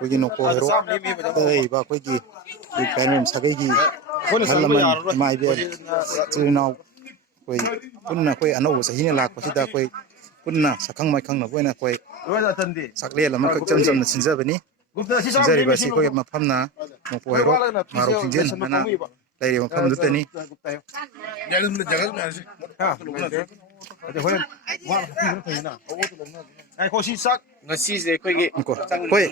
कोई नोको हेरो तई बा कोई की पेरेंट्स सगे की हलमन माई बे चिनाव कोई पुन्ना कोई अनौ सही ने लाख पसिदा कोई पुन्ना सखंग माइखंग न कोइना कोई सकले लम क चम चम सिंजा बनी सिंजरी बासी कोई मफमना नोको हेरो मारो सिंजेन ना लैरे मफम दुतनी ngasi koy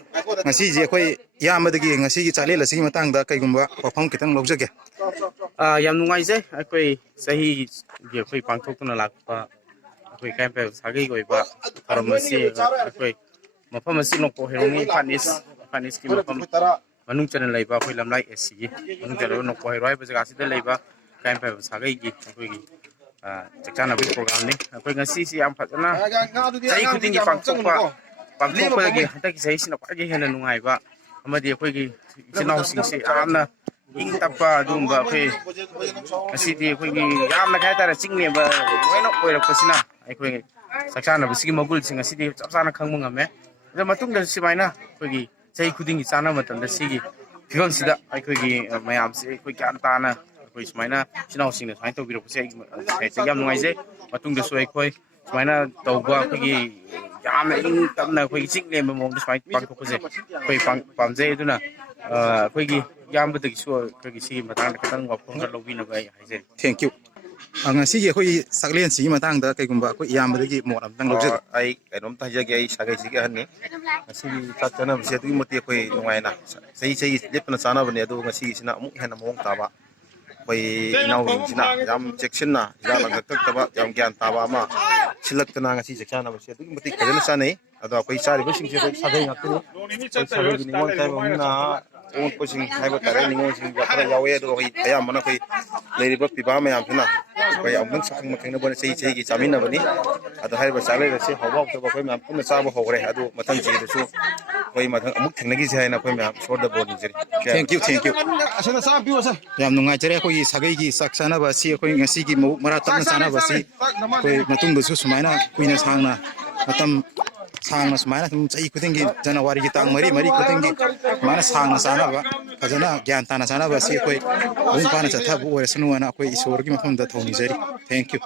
ngasi koy yamdagi ngasi chalel asigi matangda kaigumba wafam kitang lobjage yam nungai je koi sahi ge koi pangthokna lakpa koi campaign sagai koi ba pharmacy koi mafam asi nokko heroni panis ki mafam manung channel laiba koi lamlai sg manung channel nokko heroi ba jaga sida laiba campaign sagai gi koi gi chakchana bi program ni koi ngasi si am phatna sai khuding gi pangthokpa gi hata ki sai sina kwa ge hena nungai ba amadi koi gi sinau sing si amna ing tapa dumba koi asidi koi gi yamna khai tara chingni ba loino koirak pasina ai koi chakchana bi sigi magul sing asidi chapsana khangmung ame da matung da simaina koi gi sai khuding gi chana matam da sigi phigam sida ai koi gi mayam se koi kyan tana koi simaina sinau sing na thain to biro se sai yam ngai je matung da soi koi simaina tawba koi gi yamna ing tamna koi gi chingni ba mong da sai pang ko je koi pam je duna koi gi yambadagi su koi gi sigi matang da katang wapong da lobina ba ai je thank you ngasi ge koi saklen sigi matangda kaigumba koi yambadagi mot amtang lobje ai kainom ta jage ai sagai sigi hanni ngasi chachana bise tu moti koi nungaina sei lepna chana bane adu ngasi sina amuk hena mong taba koi inau sina yam section na jala gak taba yam gyan taba ma silak tana ngasi chachana bise tu moti kajana sanai adu koi sari bising se sagai ngakni sagai ni mon tai ba na on ko sing hai ba tare ni mon sing ya tara yawe adu koi ayam mana koi leiri ba piba ma yam sina koi amdang sakhang makhang na bane sei gi chamin na bani adu hai ba sale ga se hawa to ba koi ma pun sa ba hogre adu mathang ji du su koi mathang amuk thengnagi se na koi ma shor da bon jeri thank you asana sa piwa sa yam nungai chere koi sagai gi saksana ba si koi ngasi gi mara tam sana ba si koi matung du su sumaina kuina sangna matam sang sumaina tum chai khudingi janawari gi tang mari khudingi mana sang na sana ba fajana gyan ta na sana ba si koi bung pa na chatha bu ore sunu na koi isor gi mafam da thoni jeri thank you